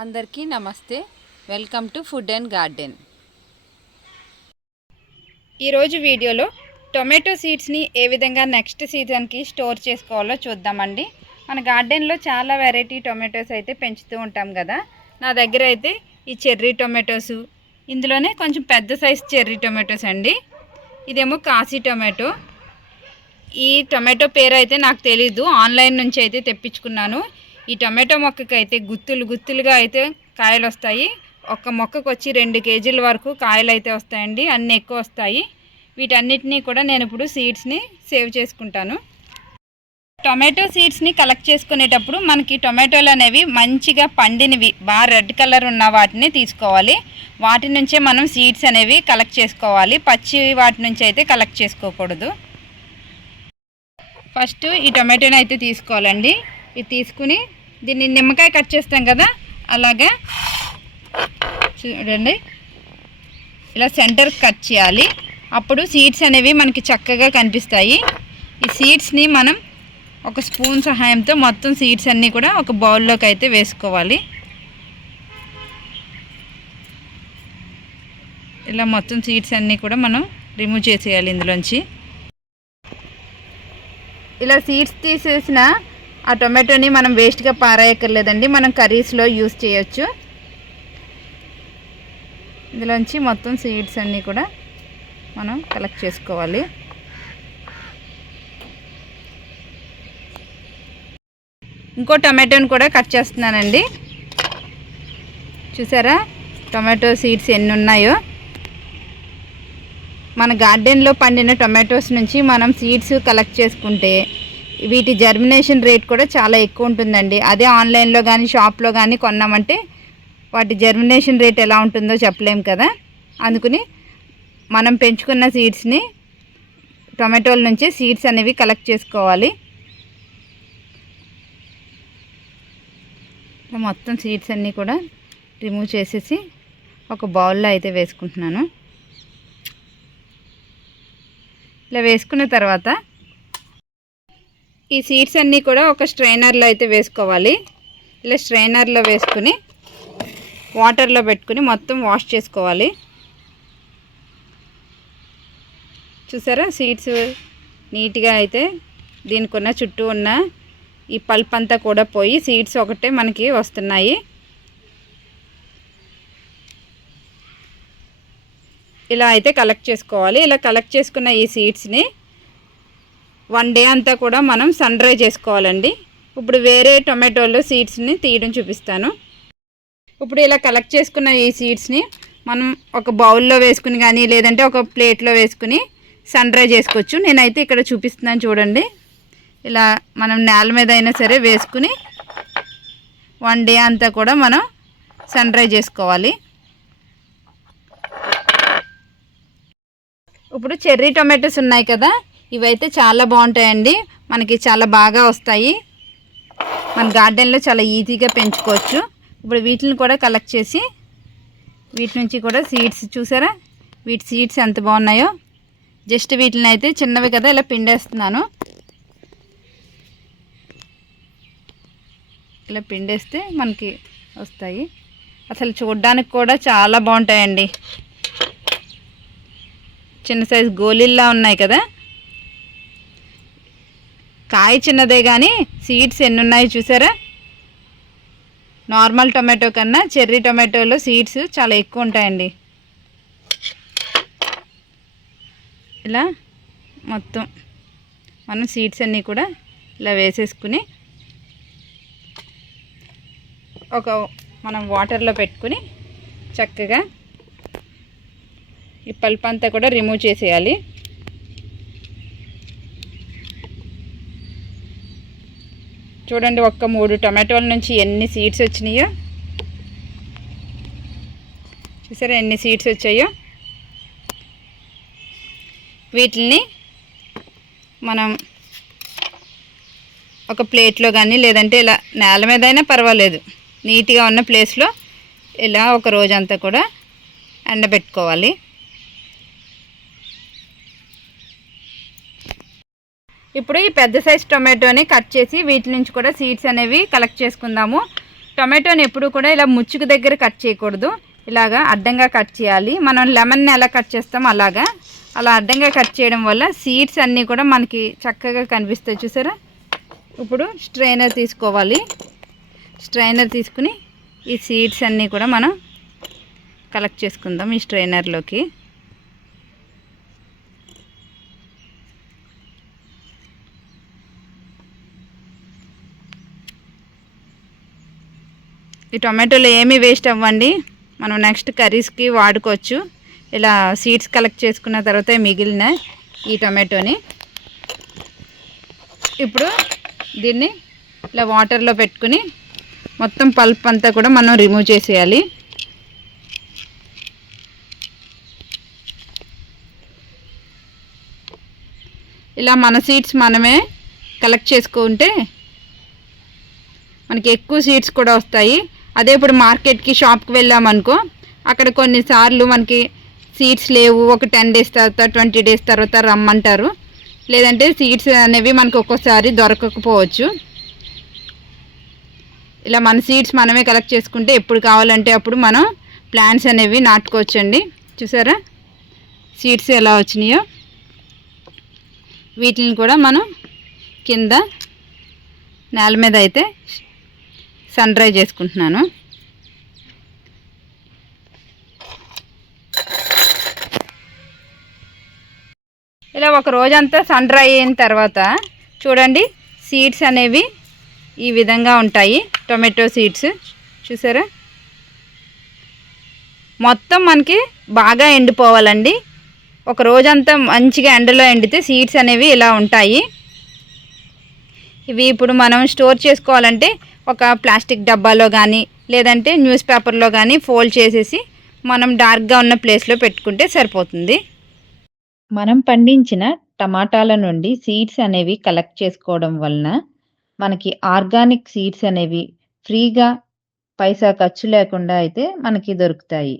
అందరికీ నమస్తే. Welcome to food and garden. ఈరోజు వీడియోలో టొమాటో సీడ్స్ని ఏ విధంగా నెక్స్ట్ సీజన్కి స్టోర్ చేసుకోవాలో చూద్దామండి. మన గార్డెన్లో చాలా వెరైటీ టొమాటోస్ అయితే పెంచుతూ ఉంటాం కదా. నా దగ్గర అయితే ఈ చెర్రీ టొమాటోసు, ఇందులోనే కొంచెం పెద్ద సైజ్ చెర్రీ టొమాటోస్ అండి. ఇదేమో కాశీ టొమాటో. ఈ టొమాటో పేరు అయితే నాకు తెలీదు, ఆన్లైన్ నుంచి అయితే తెప్పించుకున్నాను. ఈ టొమాటో మొక్కకి అయితే గుత్తులుగా అయితే కాయలు వస్తాయి. ఒక్క మొక్కకు వచ్చి 2 కేజీల వరకు కాయలు అయితే వస్తాయండి, అన్నీ ఎక్కువ వస్తాయి. వీటన్నిటినీ కూడా నేను ఇప్పుడు సీడ్స్ని సేవ్ చేసుకుంటాను. టొమాటో సీడ్స్ని కలెక్ట్ చేసుకునేటప్పుడు మనకి టొమాటోలు అనేవి మంచిగా పండినవి, బాగా రెడ్ కలర్ ఉన్న వాటిని తీసుకోవాలి. వాటి నుంచే మనం సీడ్స్ అనేవి కలెక్ట్ చేసుకోవాలి, పచ్చి వాటి నుంచి అయితే కలెక్ట్ చేసుకోకూడదు. ఫస్ట్ ఈ టొమాటోని అయితే తీసుకోవాలండి. ఇది తీసుకుని దీన్ని నిమ్మకాయ కట్ చేస్తాం కదా, అలాగే చూడండి ఇలా సెంటర్ కట్ చేయాలి. అప్పుడు సీడ్స్ అనేవి మనకి చక్కగా కనిపిస్తాయి. ఈ సీడ్స్ని మనం ఒక స్పూన్ సహాయంతో మొత్తం సీడ్స్ అన్నీ కూడా ఒక బౌల్లోకి అయితే వేసుకోవాలి. ఇలా మొత్తం సీడ్స్ అన్నీ కూడా మనం రిమూవ్ చేసేయాలి ఇందులోంచి. ఇలా సీడ్స్ తీసేసిన ఆ టొమాటోని మనం వేస్ట్గా పారేయక్కర్లేదండి, మనం కర్రీస్లో యూస్ చేయొచ్చు. ఇందులోంచి మొత్తం సీడ్స్ అన్నీ కూడా మనం కలెక్ట్ చేసుకోవాలి. ఇంకో టొమాటోని కూడా కట్ చేస్తున్నానండి. చూసారా టొమాటో సీడ్స్ ఎన్ని ఉన్నాయో. మన గార్డెన్లో పండిన టొమాటోస్ నుంచి మనం సీడ్స్ కలెక్ట్ చేసుకుంటే వీటి జర్మినేషన్ రేట్ కూడా చాలా ఎక్కువ ఉంటుందండి. అదే ఆన్లైన్లో కానీ షాప్లో కానీ కొన్నామంటే వాటి జర్మినేషన్ రేట్ ఎలా ఉంటుందో చెప్పలేం కదా. అందుకని మనం పెంచుకున్న సీడ్స్ని, టొమాటోల నుంచి సీడ్స్ అనేవి కలెక్ట్ చేసుకోవాలి. మొత్తం సీడ్స్ అన్నీ కూడా రిమూవ్ చేసేసి ఒక బౌల్లో అయితే వేసుకుంటున్నాను. ఇలా వేసుకున్న తర్వాత ఈ సీడ్స్ అన్నీ కూడా ఒక స్ట్రైనర్లో అయితే వేసుకోవాలి. ఇలా స్ట్రైనర్లో వేసుకుని వాటర్లో పెట్టుకుని మొత్తం వాష్ చేసుకోవాలి. చూసారా సీడ్స్ నీట్గా అయితే దీనికి ఉన్న చుట్టూ ఉన్న ఈ పల్ప్ అంతా కూడా పోయి సీడ్స్ ఒకటే మనకి వస్తున్నాయి. ఇలా అయితే కలెక్ట్ చేసుకోవాలి. ఇలా కలెక్ట్ చేసుకున్న ఈ సీడ్స్ని 1 డే అంతా కూడా మనం సన్ డ్రై చేసుకోవాలండి. ఇప్పుడు వేరే టొమాటోలో సీడ్స్ని తీయడం చూపిస్తాను. ఇప్పుడు ఇలా కలెక్ట్ చేసుకున్న ఈ సీడ్స్ని మనం ఒక బౌల్లో వేసుకుని కానీ లేదంటే ఒక ప్లేట్లో వేసుకుని సన్ డ్రై చేసుకోవచ్చు. నేనైతే ఇక్కడ చూపిస్తున్నాను చూడండి. ఇలా మనం నేల మీద అయినా సరే వేసుకుని 1 డే అంతా కూడా మనం సన్ డ్రై చేసుకోవాలి. ఇప్పుడు చెర్రీ టొమాటోస్ ఉన్నాయి కదా, ఇవైతే చాలా బాగుంటాయండి, మనకి చాలా బాగా వస్తాయి. మన గార్డెన్లో చాలా ఈజీగా పెంచుకోవచ్చు. ఇప్పుడు వీటిని కూడా కలెక్ట్ చేసి వీటి నుంచి కూడా సీడ్స్, చూసారా వీటి సీడ్స్ ఎంత బాగున్నాయో. జస్ట్ వీటిని అయితే చిన్నవి కదా ఇలా పిండేస్తున్నాను. ఇలా పిండేస్తే మనకి వస్తాయి. అసలు చూడడానికి కూడా చాలా బాగుంటాయండి. చిన్న సైజు గోళీల్లా ఉన్నాయి కదా. కాయ చిన్నదే కానీ సీడ్స్ ఎన్ని ఉన్నాయో చూసారా. నార్మల్ టొమాటో కన్నా చెర్రీ టొమాటోలో సీడ్స్ చాలా ఎక్కువ ఉంటాయండి. ఇలా మొత్తం మనం సీడ్స్ అన్నీ కూడా ఇలా వేసేసుకుని మనం వాటర్లో పెట్టుకుని చక్కగా ఈ పల్ప్ అంతా కూడా రిమూవ్ చేసేయాలి. చూడండి ఒక్క 3 టొమాటోల నుంచి ఎన్ని సీడ్స్ వచ్చినాయో. చూసారా ఎన్ని సీడ్స్ వచ్చాయో. వీటిని మనం ఒక ప్లేట్లో కానీ లేదంటే ఇలా నేల మీద అయినా పర్వాలేదు, నీట్గా ఉన్న ప్లేస్లో ఇలా ఒక రోజంతా కూడా ఎండబెట్టుకోవాలి. ఇప్పుడు ఈ పెద్ద సైజ్ టొమాటోని కట్ చేసి వీటి నుంచి కూడా సీడ్స్ అనేవి కలెక్ట్ చేసుకుందాము. టొమాటోని ఎప్పుడు కూడా ఇలా ముచ్చుకు దగ్గర కట్ చేయకూడదు, ఇలాగా అడ్డంగా కట్ చేయాలి. మనం లెమన్ని ఎలా కట్ చేస్తామో అలా అడ్డంగా కట్ చేయడం వల్ల సీడ్స్ అన్నీ కూడా మనకి చక్కగా కనిపిస్తాయి. చూసారా? ఇప్పుడు స్ట్రైనర్ తీసుకోవాలి. స్ట్రైనర్ తీసుకుని ఈ సీడ్స్ అన్నీ కూడా మనం కలెక్ట్ చేసుకుందాం ఈ స్ట్రైనర్లోకి. ఈ టొమాటోలు ఏమీ వేస్ట్ అవ్వండి, మనం నెక్స్ట్ కర్రీస్కి వాడుకోవచ్చు. ఇలా సీడ్స్ కలెక్ట్ చేసుకున్న తర్వాత మిగిలిన ఈ టొమాటోని ఇప్పుడు దీన్ని ఇలా వాటర్లో పెట్టుకుని మొత్తం పల్ప్ అంతా కూడా మనం రిమూవ్ చేసేయాలి. ఇలా మన సీడ్స్ మనమే కలెక్ట్ చేసుకుంటే మనకి ఎక్కువ సీడ్స్ కూడా వస్తాయి. అదే ఇప్పుడు మార్కెట్కి షాప్కి వెళ్ళామనుకో, అక్కడ కొన్నిసార్లు మనకి సీడ్స్ లేవు, ఒక 10 days తర్వాత 20 days తర్వాత రమ్మంటారు. లేదంటే సీడ్స్ అనేవి మనకు ఒక్కోసారి దొరకకపోవచ్చు. ఇలా మన సీడ్స్ మనమే కలెక్ట్ చేసుకుంటే ఎప్పుడు కావాలంటే అప్పుడు మనం ప్లాంట్స్ అనేవి నాటుకోవచ్చండి. చూసారా సీడ్స్ ఎలా వచ్చినాయో? వీటిని కూడా మనం కింద నేల మీద అయితే సన్ డ్రై చేసుకుంటున్నాను. ఇలా ఒక రోజంతా సన్ డ్రై అయిన తర్వాత చూడండి సీడ్స్ అనేవి ఈ విధంగా ఉంటాయి. టొమాటో సీడ్స్ చూసారా? మొత్తం మనకి బాగా ఎండిపోవాలండి. ఒక రోజంతా మంచిగా ఎండలో ఎండితే సీడ్స్ అనేవి ఇలా ఉంటాయి. ఇవి ఇప్పుడు మనం స్టోర్ చేసుకోవాలంటే ఒక ప్లాస్టిక్ డబ్బాలో కానీ లేదంటే న్యూస్ పేపర్లో కానీ ఫోల్డ్ చేసేసి మనం డార్క్గా ఉన్న ప్లేస్లో పెట్టుకుంటే సరిపోతుంది. మనం పండించిన టమాటాల నుండి సీడ్స్ అనేవి కలెక్ట్ చేసుకోవడం వలన మనకి ఆర్గానిక్ సీడ్స్ అనేవి ఫ్రీగా పైసా ఖర్చు లేకుండా అయితే మనకి దొరుకుతాయి.